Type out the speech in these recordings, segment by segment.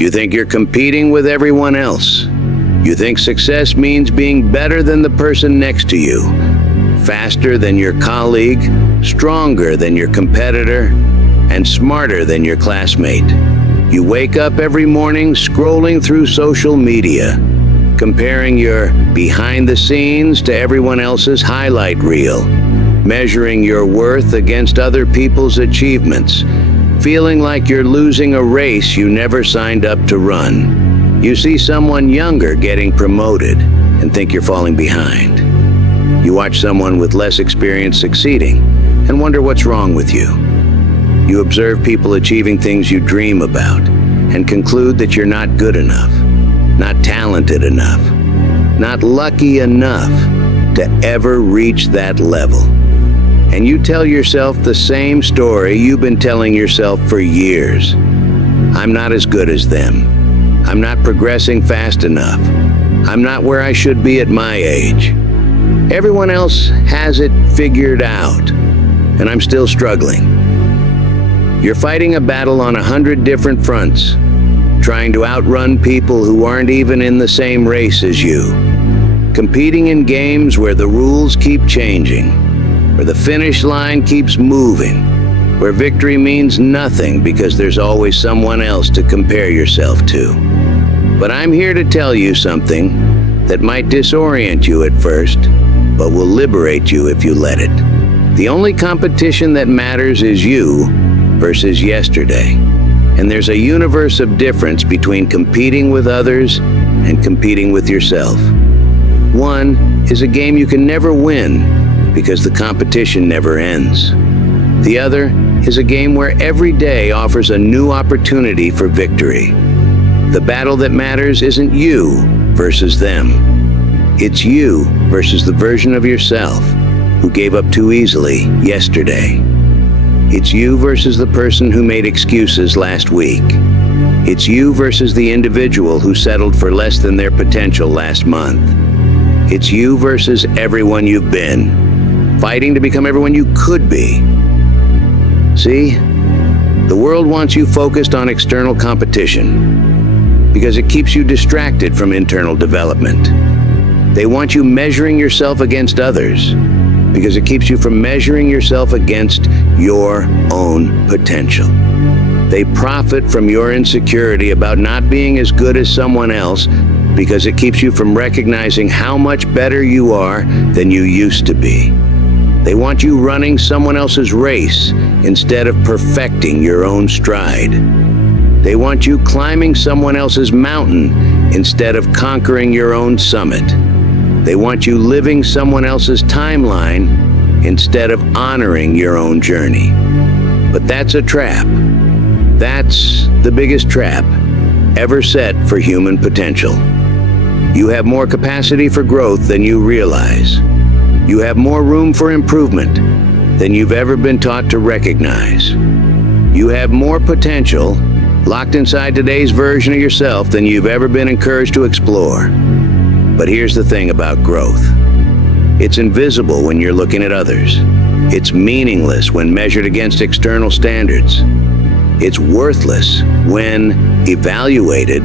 You think you're competing with everyone else. You think success means being better than the person next to you, faster than your colleague, stronger than your competitor, and smarter than your classmate. You wake up every morning scrolling through social media, comparing your behind the scenes to everyone else's highlight reel, measuring your worth against other people's achievements, feeling like you're losing a race you never signed up to run. You see someone younger getting promoted and think you're falling behind. You watch someone with less experience succeeding and wonder what's wrong with you. You observe people achieving things you dream about and conclude that you're not good enough, not talented enough, not lucky enough to ever reach that level. And you tell yourself the same story you've been telling yourself for years. I'm not as good as them. I'm not progressing fast enough. I'm not where I should be at my age. Everyone else has it figured out, and I'm still struggling. You're fighting a battle on 100 different fronts, trying to outrun people who aren't even in the same race as you, competing in games where the rules keep changing, where the finish line keeps moving, where victory means nothing because there's always someone else to compare yourself to. But I'm here to tell you something that might disorient you at first, but will liberate you if you let it. The only competition that matters is you versus yesterday. And there's a universe of difference between competing with others and competing with yourself. One is a game you can never win because the competition never ends. The other is a game where every day offers a new opportunity for victory. The battle that matters isn't you versus them. It's you versus the version of yourself who gave up too easily yesterday. It's you versus the person who made excuses last week. It's you versus the individual who settled for less than their potential last month. It's you versus everyone you've been, fighting to become everyone you could be. See, the world wants you focused on external competition because it keeps you distracted from internal development. They want you measuring yourself against others because it keeps you from measuring yourself against your own potential. They profit from your insecurity about not being as good as someone else because it keeps you from recognizing how much better you are than you used to be. They want you running someone else's race instead of perfecting your own stride. They want you climbing someone else's mountain instead of conquering your own summit. They want you living someone else's timeline instead of honoring your own journey. But that's a trap. That's the biggest trap ever set for human potential. You have more capacity for growth than you realize. You have more room for improvement than you've ever been taught to recognize. You have more potential locked inside today's version of yourself than you've ever been encouraged to explore. But here's the thing about growth. It's invisible when you're looking at others. It's meaningless when measured against external standards. It's worthless when evaluated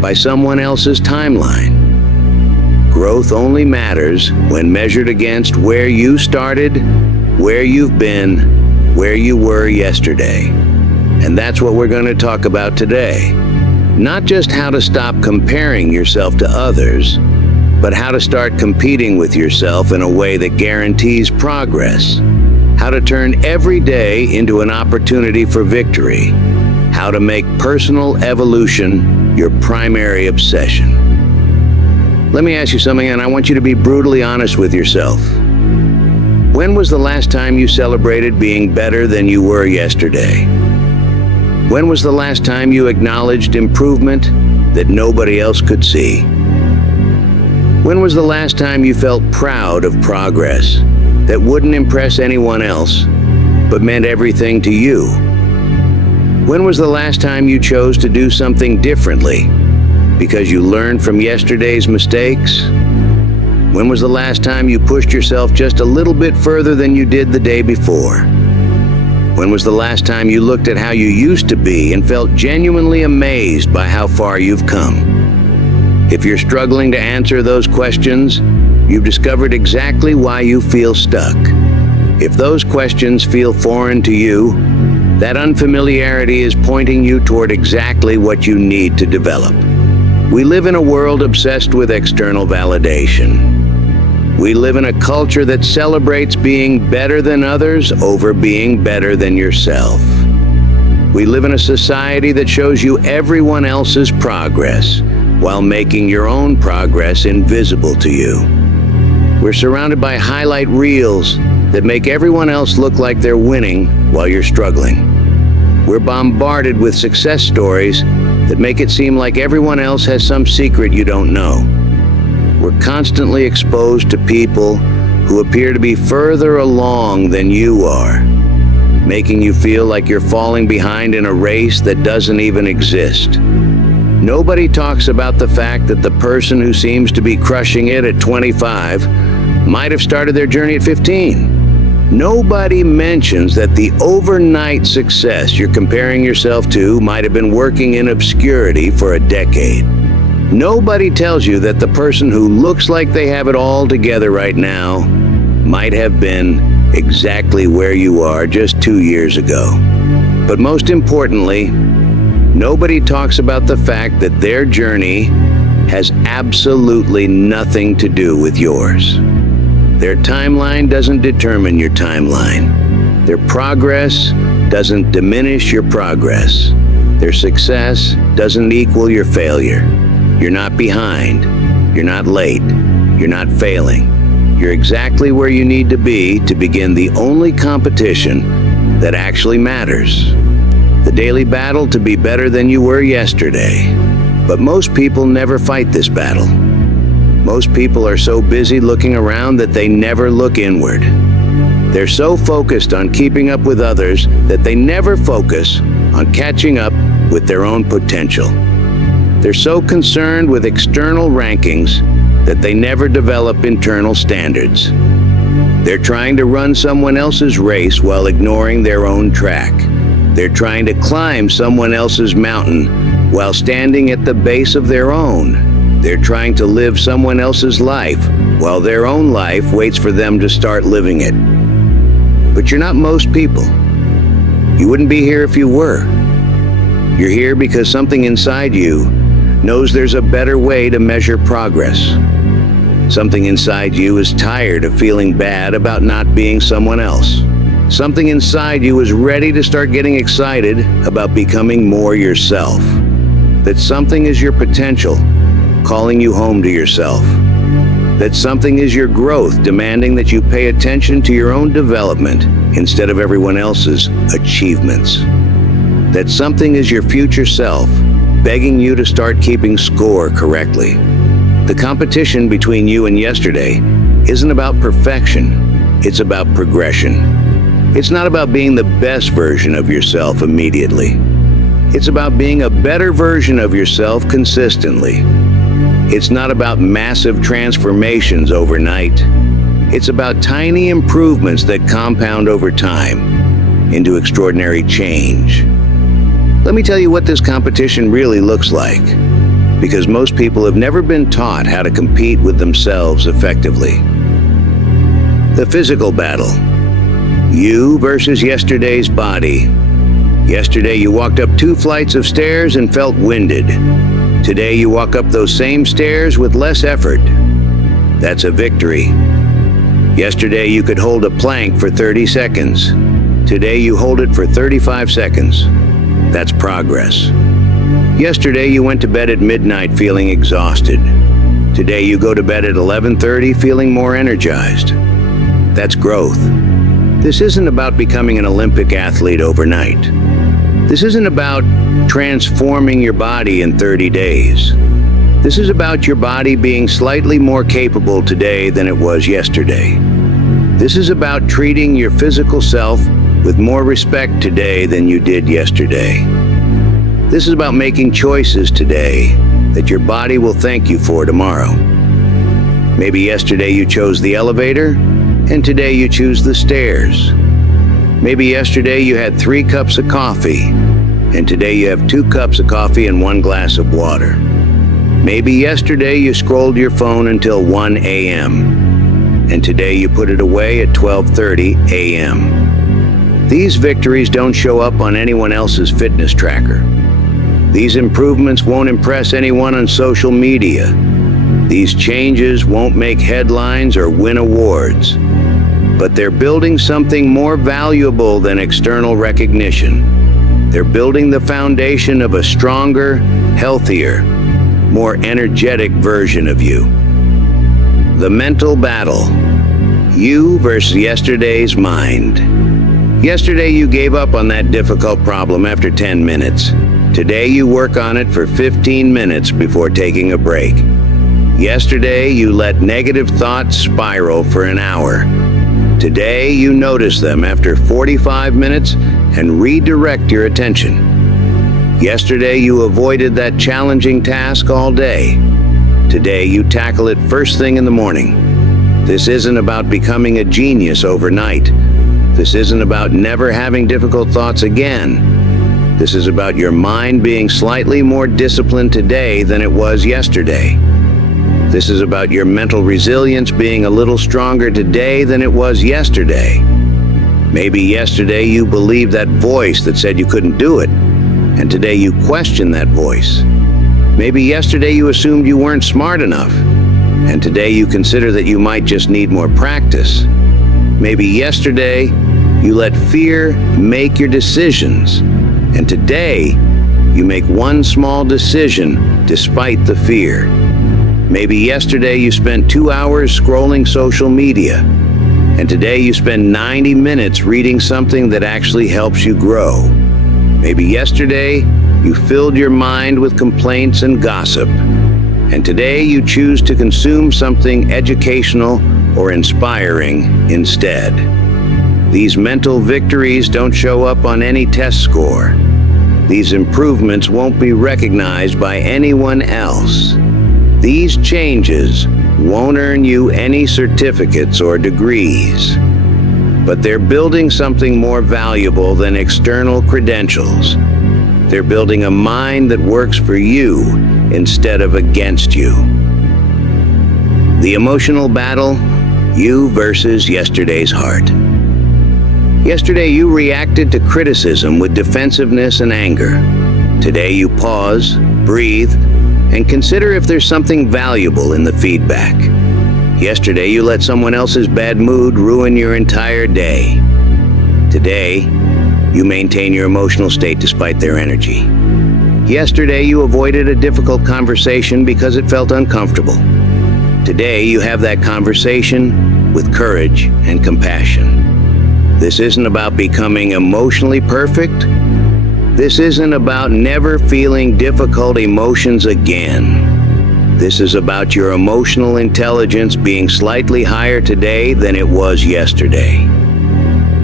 by someone else's timeline. Growth only matters when measured against where you started, where you've been, where you were yesterday. And that's what we're going to talk about today. Not just how to stop comparing yourself to others, but how to start competing with yourself in a way that guarantees progress. How to turn every day into an opportunity for victory. How to make personal evolution your primary obsession. Let me ask you something, and I want you to be brutally honest with yourself. When was the last time you celebrated being better than you were yesterday? When was the last time you acknowledged improvement that nobody else could see? When was the last time you felt proud of progress that wouldn't impress anyone else, but meant everything to you? When was the last time you chose to do something differently because you learned from yesterday's mistakes? When was the last time you pushed yourself just a little bit further than you did the day before? When was the last time you looked at how you used to be and felt genuinely amazed by how far you've come? If you're struggling to answer those questions, you've discovered exactly why you feel stuck. If those questions feel foreign to you, that unfamiliarity is pointing you toward exactly what you need to develop. We live in a world obsessed with external validation. We live in a culture that celebrates being better than others over being better than yourself. We live in a society that shows you everyone else's progress while making your own progress invisible to you. We're surrounded by highlight reels that make everyone else look like they're winning while you're struggling. We're bombarded with success stories that make it seem like everyone else has some secret you don't know. We're constantly exposed to people who appear to be further along than you are, making you feel like you're falling behind in a race that doesn't even exist. Nobody talks about the fact that the person who seems to be crushing it at 25 might have started their journey at 15. Nobody mentions that the overnight success you're comparing yourself to might have been working in obscurity for a decade. Nobody tells you that the person who looks like they have it all together right now might have been exactly where you are just 2 years ago. But most importantly, nobody talks about the fact that their journey has absolutely nothing to do with yours. Their timeline doesn't determine your timeline. Their progress doesn't diminish your progress. Their success doesn't equal your failure. You're not behind. You're not late. You're not failing. You're exactly where you need to be to begin the only competition that actually matters. The daily battle to be better than you were yesterday. But most people never fight this battle. Most people are so busy looking around that they never look inward. They're so focused on keeping up with others that they never focus on catching up with their own potential. They're so concerned with external rankings that they never develop internal standards. They're trying to run someone else's race while ignoring their own track. They're trying to climb someone else's mountain while standing at the base of their own. They're trying to live someone else's life while their own life waits for them to start living it. But you're not most people. You wouldn't be here if you were. You're here because something inside you knows there's a better way to measure progress. Something inside you is tired of feeling bad about not being someone else. Something inside you is ready to start getting excited about becoming more yourself. That something is your potential, calling you home to yourself. That something is your growth, demanding that you pay attention to your own development instead of everyone else's achievements. That something is your future self, begging you to start keeping score correctly. The competition between you and yesterday isn't about perfection, it's about progression. It's not about being the best version of yourself immediately. It's about being a better version of yourself consistently. It's not about massive transformations overnight. It's about tiny improvements that compound over time into extraordinary change. Let me tell you what this competition really looks like, because most people have never been taught how to compete with themselves effectively. The physical battle. You versus yesterday's body. Yesterday you walked up 2 flights of stairs and felt winded. Today you walk up those same stairs with less effort. That's a victory. Yesterday you could hold a plank for 30 seconds. Today you hold it for 35 seconds. That's progress. Yesterday you went to bed at midnight feeling exhausted. Today you go to bed at 11:30 feeling more energized. That's growth. This isn't about becoming an Olympic athlete overnight. This isn't about transforming your body in 30 days. This is about your body being slightly more capable today than it was yesterday. This is about treating your physical self with more respect today than you did yesterday. This is about making choices today that your body will thank you for tomorrow. Maybe yesterday you chose the elevator, and today you choose the stairs. Maybe yesterday you had 3 cups of coffee, and today you have 2 cups of coffee and 1 glass of water. Maybe yesterday you scrolled your phone until 1 a.m., and today you put it away at 12:30 a.m. These victories don't show up on anyone else's fitness tracker. These improvements won't impress anyone on social media. These changes won't make headlines or win awards. But they're building something more valuable than external recognition. They're building the foundation of a stronger, healthier, more energetic version of you. The mental battle. You versus yesterday's mind. Yesterday you gave up on that difficult problem after 10 minutes. Today you work on it for 15 minutes before taking a break. Yesterday you let negative thoughts spiral for an hour. Today you notice them after 45 minutes and redirect your attention. Yesterday you avoided that challenging task all day. Today you tackle it first thing in the morning. This isn't about becoming a genius overnight. This isn't about never having difficult thoughts again. This is about your mind being slightly more disciplined today than it was yesterday. This is about your mental resilience being a little stronger today than it was yesterday. Maybe yesterday you believed that voice that said you couldn't do it, and today you question that voice. Maybe yesterday you assumed you weren't smart enough, and today you consider that you might just need more practice. Maybe yesterday you let fear make your decisions, and today you make one small decision despite the fear. Maybe yesterday you spent 2 hours scrolling social media, and today you spend 90 minutes reading something that actually helps you grow. Maybe yesterday you filled your mind with complaints and gossip, and today you choose to consume something educational or inspiring instead. These mental victories don't show up on any test score. These improvements won't be recognized by anyone else. These changes won't earn you any certificates or degrees, but they're building something more valuable than external credentials. They're building a mind that works for you instead of against you. The emotional battle, you versus yesterday's heart. Yesterday you reacted to criticism with defensiveness and anger. Today you pause, breathe, and consider if there's something valuable in the feedback. Yesterday you let someone else's bad mood ruin your entire day. Today, you maintain your emotional state despite their energy. Yesterday you avoided a difficult conversation because it felt uncomfortable. Today you have that conversation with courage and compassion. This isn't about becoming emotionally perfect. This isn't about never feeling difficult emotions again. This is about your emotional intelligence being slightly higher today than it was yesterday.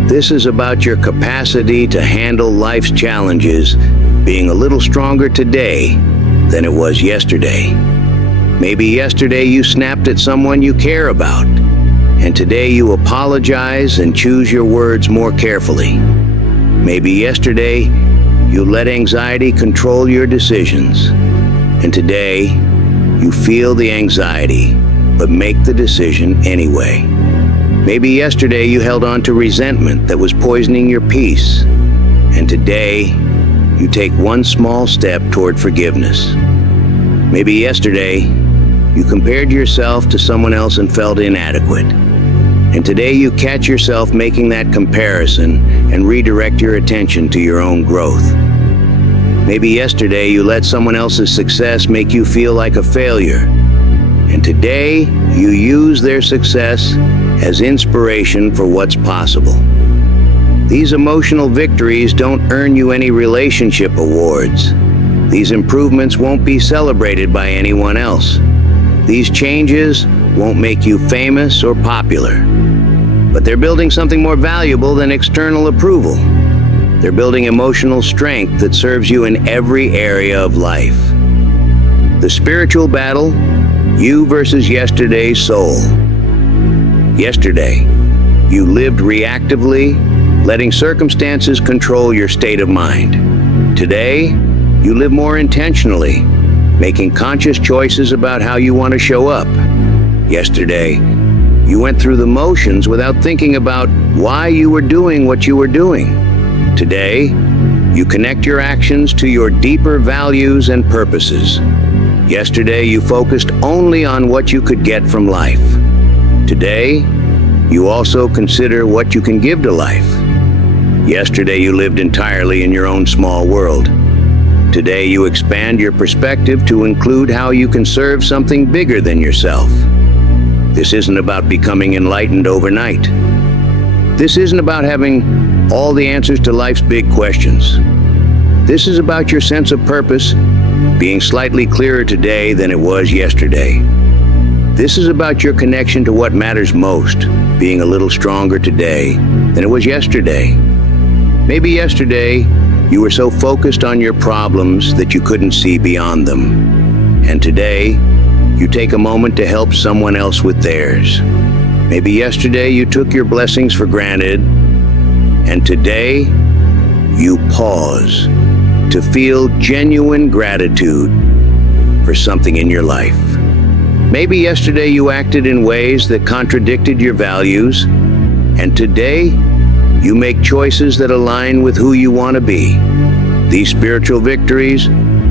This is about your capacity to handle life's challenges being a little stronger today than it was yesterday. Maybe yesterday you snapped at someone you care about, and today you apologize and choose your words more carefully. Maybe yesterday you let anxiety control your decisions, and today you feel the anxiety but make the decision anyway. Maybe yesterday you held on to resentment that was poisoning your peace, and today you take one small step toward forgiveness. Maybe yesterday you compared yourself to someone else and felt inadequate, and today you catch yourself making that comparison and redirect your attention to your own growth. Maybe yesterday you let someone else's success make you feel like a failure, and today you use their success as inspiration for what's possible. These emotional victories don't earn you any relationship awards. These improvements won't be celebrated by anyone else. These changes won't make you famous or popular. But they're building something more valuable than external approval. They're building emotional strength that serves you in every area of life. The spiritual battle, you versus yesterday's soul. Yesterday, you lived reactively, letting circumstances control your state of mind. Today, you live more intentionally, making conscious choices about how you want to show up. Yesterday, you went through the motions without thinking about why you were doing what you were doing. Today, you connect your actions to your deeper values and purposes. Yesterday, you focused only on what you could get from life. Today, you also consider what you can give to life. Yesterday, you lived entirely in your own small world. Today, you expand your perspective to include how you can serve something bigger than yourself. This isn't about becoming enlightened overnight. This isn't about having all the answers to life's big questions. This is about your sense of purpose being slightly clearer today than it was yesterday. This is about your connection to what matters most, being a little stronger today than it was yesterday. Maybe yesterday, you were so focused on your problems that you couldn't see beyond them. And today, you take a moment to help someone else with theirs. Maybe yesterday you took your blessings for granted, and today you pause to feel genuine gratitude for something in your life. Maybe yesterday you acted in ways that contradicted your values, and today you make choices that align with who you want to be. These spiritual victories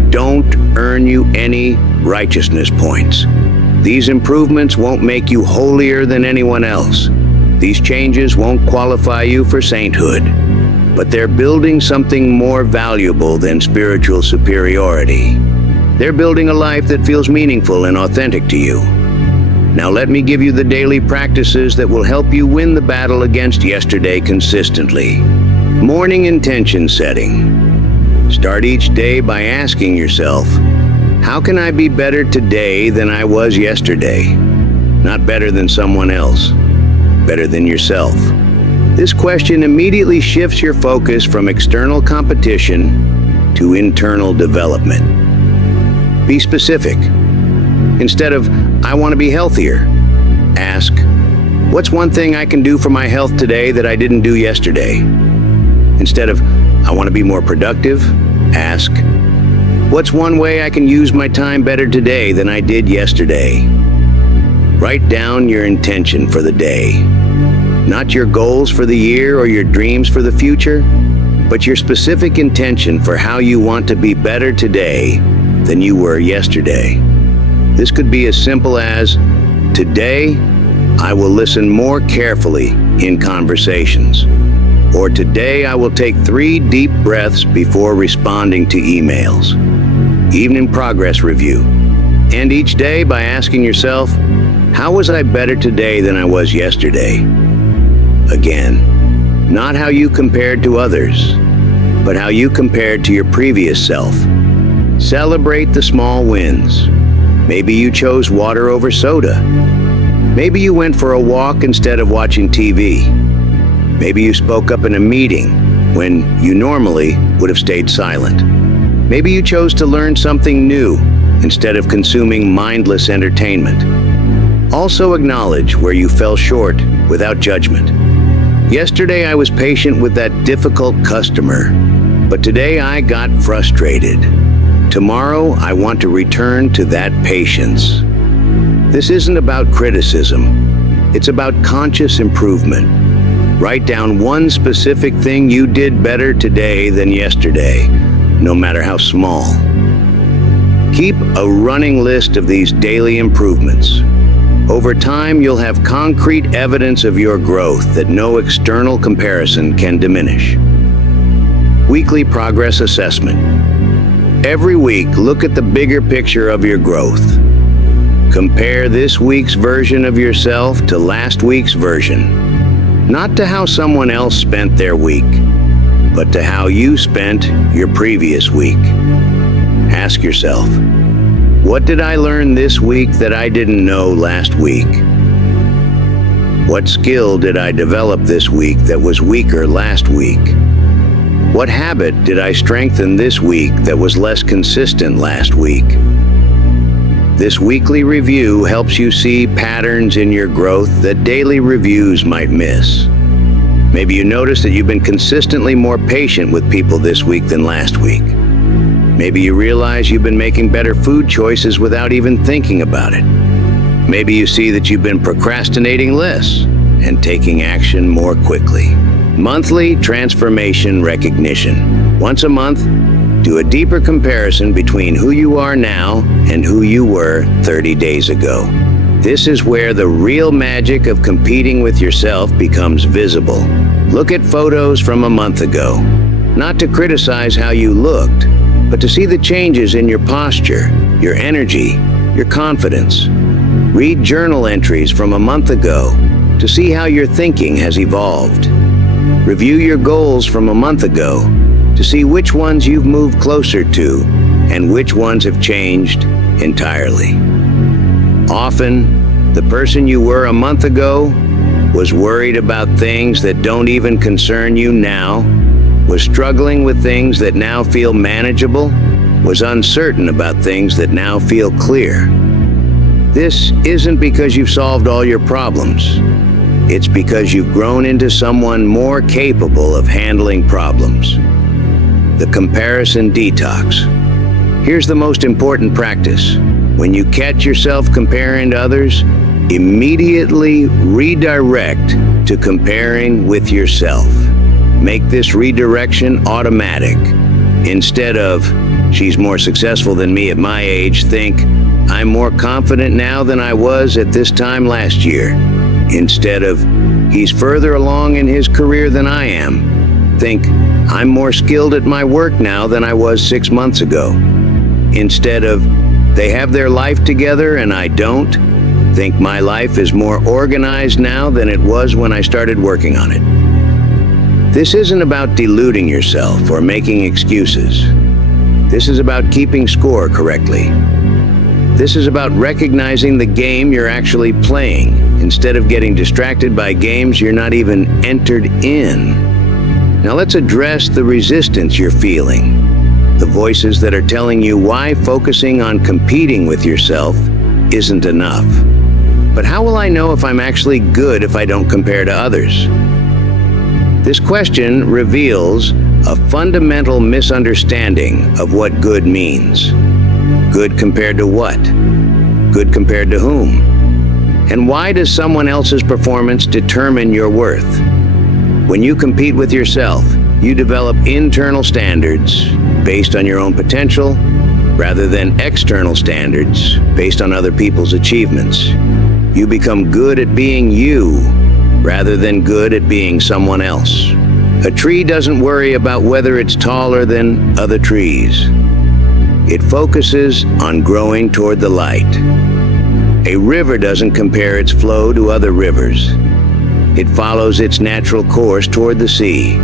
don't earn you any righteousness points. These improvements won't make you holier than anyone else. These changes won't qualify you for sainthood. But they're building something more valuable than spiritual superiority. They're building a life that feels meaningful and authentic to you. Now let me give you the daily practices that will help you win the battle against yesterday consistently. Morning intention setting. Start each day by asking yourself, how can I be better today than I was yesterday? Not better than someone else, better than yourself. This question immediately shifts your focus from external competition to internal development. Be specific. Instead of, I want to be healthier, ask, what's one thing I can do for my health today that I didn't do yesterday? Instead of, I want to be more productive, ask, what's one way I can use my time better today than I did yesterday? Write down your intention for the day. Not your goals for the year or your dreams for the future, but your specific intention for how you want to be better today than you were yesterday. This could be as simple as, today, I will listen more carefully in conversations. Or today, I will take 3 deep breaths before responding to emails. Evening progress review. End each day by asking yourself, how was I better today than I was yesterday? Again, not how you compared to others, but how you compared to your previous self. Celebrate the small wins. Maybe you chose water over soda. Maybe you went for a walk instead of watching TV. Maybe you spoke up in a meeting when you normally would have stayed silent. Maybe you chose to learn something new instead of consuming mindless entertainment. Also acknowledge where you fell short without judgment. Yesterday I was patient with that difficult customer, but today I got frustrated. Tomorrow I want to return to that patience. This isn't about criticism. It's about conscious improvement. Write down one specific thing you did better today than yesterday, no matter how small. Keep a running list of these daily improvements. Over time, you'll have concrete evidence of your growth that no external comparison can diminish. Weekly progress assessment. Every week, look at the bigger picture of your growth. Compare this week's version of yourself to last week's version. Not to how someone else spent their week, but to how you spent your previous week. Ask yourself, what did I learn this week that I didn't know last week? What skill did I develop this week that was weaker last week? What habit did I strengthen this week that was less consistent last week? This weekly review helps you see patterns in your growth that daily reviews might miss. Maybe you notice that you've been consistently more patient with people this week than last week. Maybe you realize you've been making better food choices without even thinking about it. Maybe you see that you've been procrastinating less and taking action more quickly. Monthly transformation recognition. Once a month, do a deeper comparison between who you are now and who you were 30 days ago. This is where the real magic of competing with yourself becomes visible. Look at photos from a month ago, not to criticize how you looked, but to see the changes in your posture, your energy, your confidence. Read journal entries from a month ago to see how your thinking has evolved. Review your goals from a month ago to see which ones you've moved closer to and which ones have changed entirely. Often, the person you were a month ago was worried about things that don't even concern you now, was struggling with things that now feel manageable, was uncertain about things that now feel clear. This isn't because you've solved all your problems. It's because you've grown into someone more capable of handling problems. The comparison detox. Here's the most important practice. When you catch yourself comparing to others, immediately redirect to comparing with yourself. Make this redirection automatic. Instead of, she's more successful than me at my age, think, I'm more confident now than I was at this time last year. Instead of, he's further along in his career than I am, think, I'm more skilled at my work now than I was 6 months ago. Instead of, they have their life together and I don't, think my life is more organized now than it was when I started working on it. This isn't about deluding yourself or making excuses. This is about keeping score correctly. This is about recognizing the game you're actually playing instead of getting distracted by games you're not even entered in. Now let's address the resistance you're feeling. The voices that are telling you why focusing on competing with yourself isn't enough. But how will I know if I'm actually good if I don't compare to others? This question reveals a fundamental misunderstanding of what good means. Good compared to what? Good compared to whom? And why does someone else's performance determine your worth? When you compete with yourself, you develop internal standards based on your own potential rather than external standards based on other people's achievements. You become good at being you rather than good at being someone else. A tree doesn't worry about whether it's taller than other trees. It focuses on growing toward the light. A river doesn't compare its flow to other rivers. It follows its natural course toward the sea.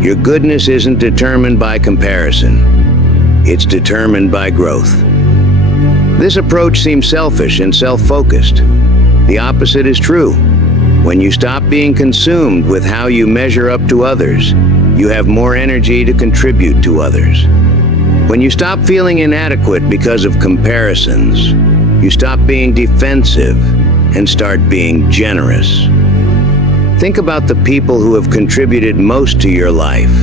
Your goodness isn't determined by comparison. It's determined by growth. This approach seems selfish and self-focused. The opposite is true. When you stop being consumed with how you measure up to others, you have more energy to contribute to others. When you stop feeling inadequate because of comparisons, you stop being defensive and start being generous. Think about the people who have contributed most to your life.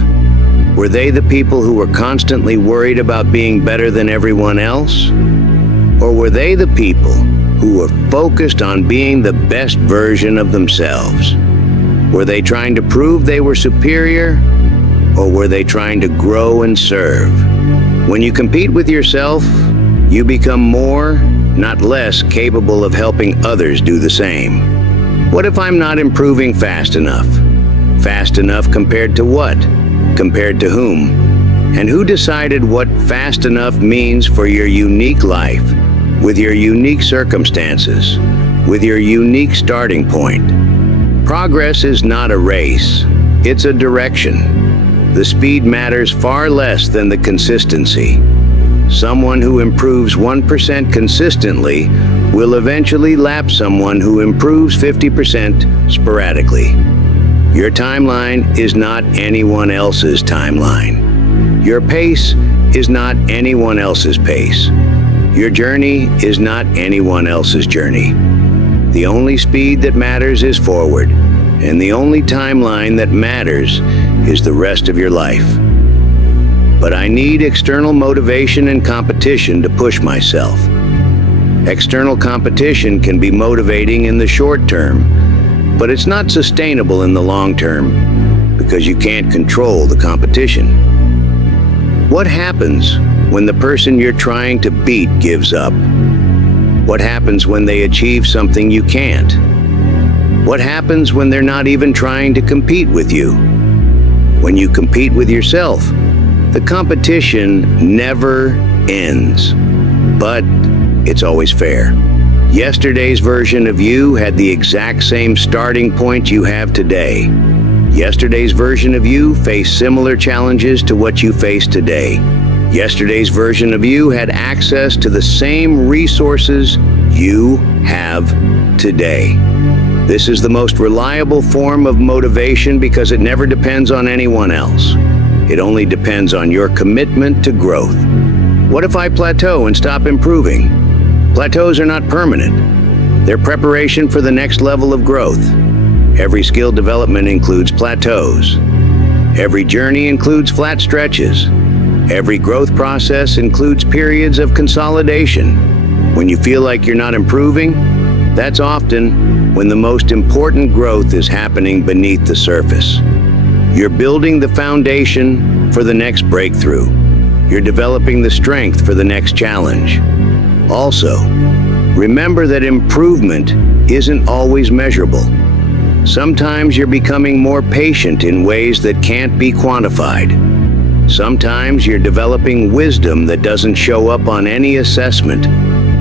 Were they the people who were constantly worried about being better than everyone else? Or were they the people who were focused on being the best version of themselves? Were they trying to prove they were superior? Or were they trying to grow and serve? When you compete with yourself, you become more, not less, capable of helping others do the same. What if I'm not improving fast enough? Fast enough compared to what? Compared to whom? And who decided what fast enough means for your unique life, with your unique circumstances, with your unique starting point? Progress is not a race, it's a direction. The speed matters far less than the consistency. Someone who improves 1% consistently will eventually lap someone who improves 50% sporadically. Your timeline is not anyone else's timeline. Your pace is not anyone else's pace. Your journey is not anyone else's journey. The only speed that matters is forward, and the only timeline that matters is the rest of your life. But I need external motivation and competition to push myself. External competition can be motivating in the short term, but it's not sustainable in the long term because you can't control the competition. What happens when the person you're trying to beat gives up? What happens when they achieve something you can't? What happens when they're not even trying to compete with you? When you compete with yourself, the competition never ends, but it's always fair. Yesterday's version of you had the exact same starting point you have today. Yesterday's version of you faced similar challenges to what you face today. Yesterday's version of you had access to the same resources you have today. This is the most reliable form of motivation because it never depends on anyone else. It only depends on your commitment to growth. What if I plateau and stop improving? Plateaus are not permanent. They're preparation for the next level of growth. Every skill development includes plateaus. Every journey includes flat stretches. Every growth process includes periods of consolidation. When you feel like you're not improving, that's often when the most important growth is happening beneath the surface. You're building the foundation for the next breakthrough. You're developing the strength for the next challenge. Also, remember that improvement isn't always measurable. Sometimes you're becoming more patient in ways that can't be quantified. Sometimes you're developing wisdom that doesn't show up on any assessment.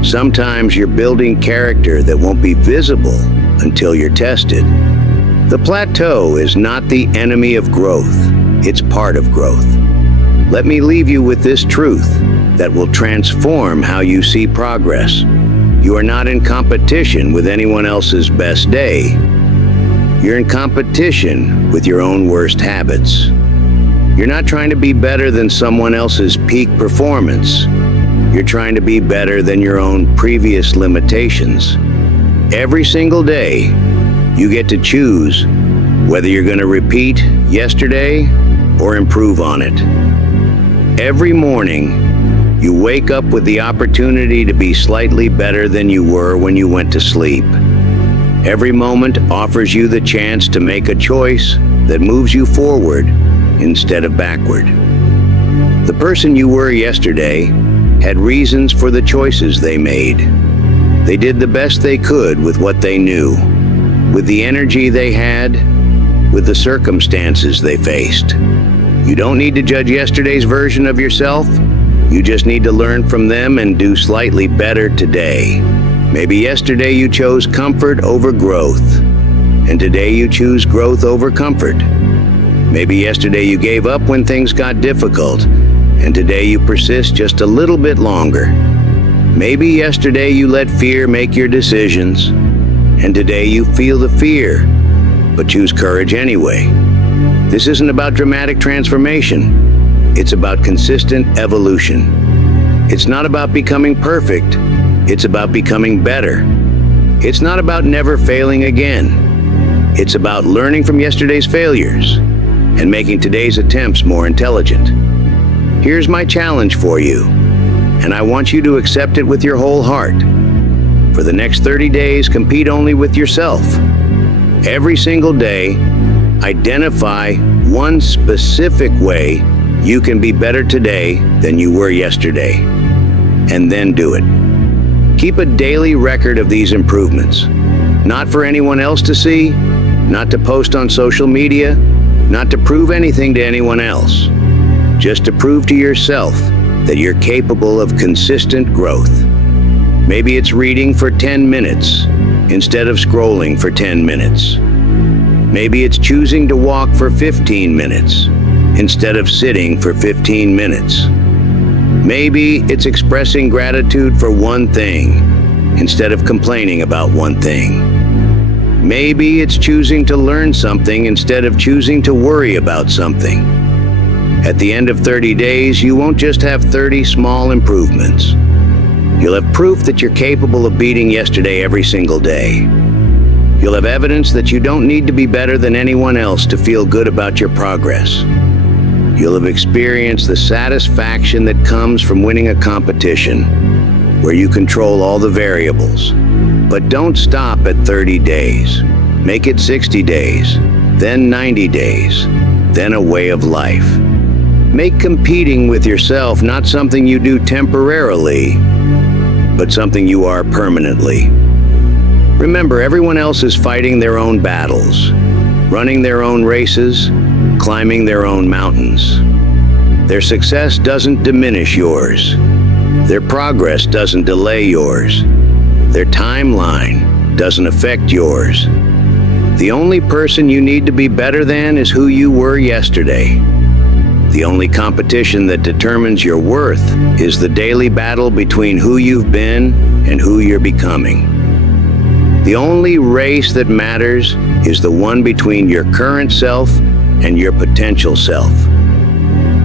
Sometimes you're building character that won't be visible until you're tested. The plateau is not the enemy of growth. It's part of growth. Let me leave you with this truth that will transform how you see progress. You are not in competition with anyone else's best day. You're in competition with your own worst habits. You're not trying to be better than someone else's peak performance. You're trying to be better than your own previous limitations. Every single day, you get to choose whether you're going to repeat yesterday or improve on it. Every morning, you wake up with the opportunity to be slightly better than you were when you went to sleep. Every moment offers you the chance to make a choice that moves you forward instead of backward. The person you were yesterday had reasons for the choices they made. They did the best they could with what they knew, with the energy they had, with the circumstances they faced. You don't need to judge yesterday's version of yourself. You just need to learn from them and do slightly better today. Maybe yesterday you chose comfort over growth, and today you choose growth over comfort. Maybe yesterday you gave up when things got difficult, and today you persist just a little bit longer. Maybe yesterday you let fear make your decisions, and today you feel the fear, but choose courage anyway. This isn't about dramatic transformation. It's about consistent evolution. It's not about becoming perfect. It's about becoming better. It's not about never failing again. It's about learning from yesterday's failures and making today's attempts more intelligent. Here's my challenge for you, and I want you to accept it with your whole heart. For the next 30 days, compete only with yourself. Every single day, identify one specific way you can be better today than you were yesterday, and then do it. Keep a daily record of these improvements, not for anyone else to see, not to post on social media, not to prove anything to anyone else, just to prove to yourself that you're capable of consistent growth. Maybe it's reading for 10 minutes instead of scrolling for 10 minutes. Maybe it's choosing to walk for 15 minutes instead of sitting for 15 minutes. Maybe it's expressing gratitude for one thing instead of complaining about one thing. Maybe it's choosing to learn something instead of choosing to worry about something. At the end of 30 days, you won't just have 30 small improvements. You'll have proof that you're capable of beating yesterday every single day. You'll have evidence that you don't need to be better than anyone else to feel good about your progress. You'll have experienced the satisfaction that comes from winning a competition, where you control all the variables. But don't stop at 30 days. Make it 60 days, then 90 days, then a way of life. Make competing with yourself not something you do temporarily, but something you are permanently. Remember, everyone else is fighting their own battles, running their own races, climbing their own mountains. Their success doesn't diminish yours. Their progress doesn't delay yours. Their timeline doesn't affect yours. The only person you need to be better than is who you were yesterday. The only competition that determines your worth is the daily battle between who you've been and who you're becoming. The only race that matters is the one between your current self and your potential self.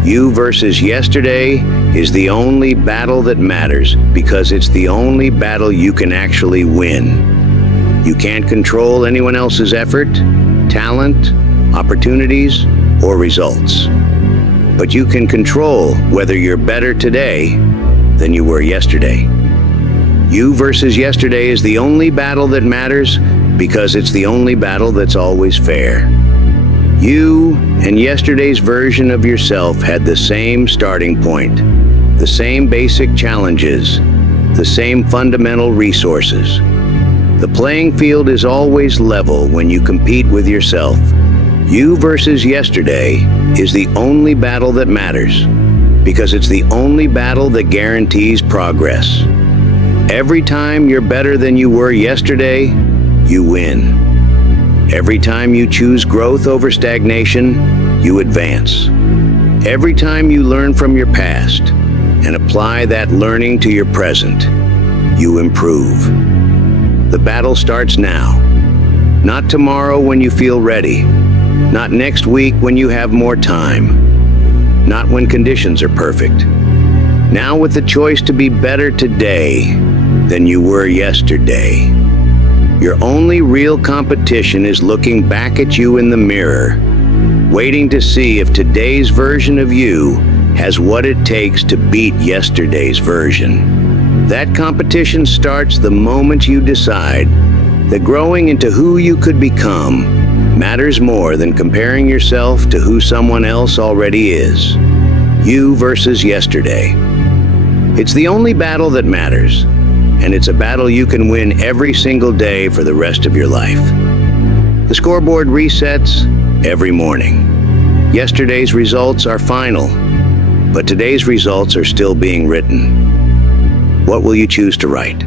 You versus yesterday is the only battle that matters because it's the only battle you can actually win. You can't control anyone else's effort, talent, opportunities, or results. But you can control whether you're better today than you were yesterday. You versus yesterday is the only battle that matters because it's the only battle that's always fair. You and yesterday's version of yourself had the same starting point, the same basic challenges, the same fundamental resources. The playing field is always level when you compete with yourself. You versus yesterday is the only battle that matters because it's the only battle that guarantees progress. Every time you're better than you were yesterday, you win. Every time you choose growth over stagnation, you advance. Every time you learn from your past and apply that learning to your present, you improve. The battle starts now. Not tomorrow when you feel ready. Not next week when you have more time. Not when conditions are perfect. Now with the choice to be better today than you were yesterday. Your only real competition is looking back at you in the mirror, waiting to see if today's version of you has what it takes to beat yesterday's version. That competition starts the moment you decide that growing into who you could become matters more than comparing yourself to who someone else already is. You versus yesterday. It's the only battle that matters, and it's a battle you can win every single day for the rest of your life. The scoreboard resets every morning. Yesterday's results are final, but today's results are still being written. What will you choose to write?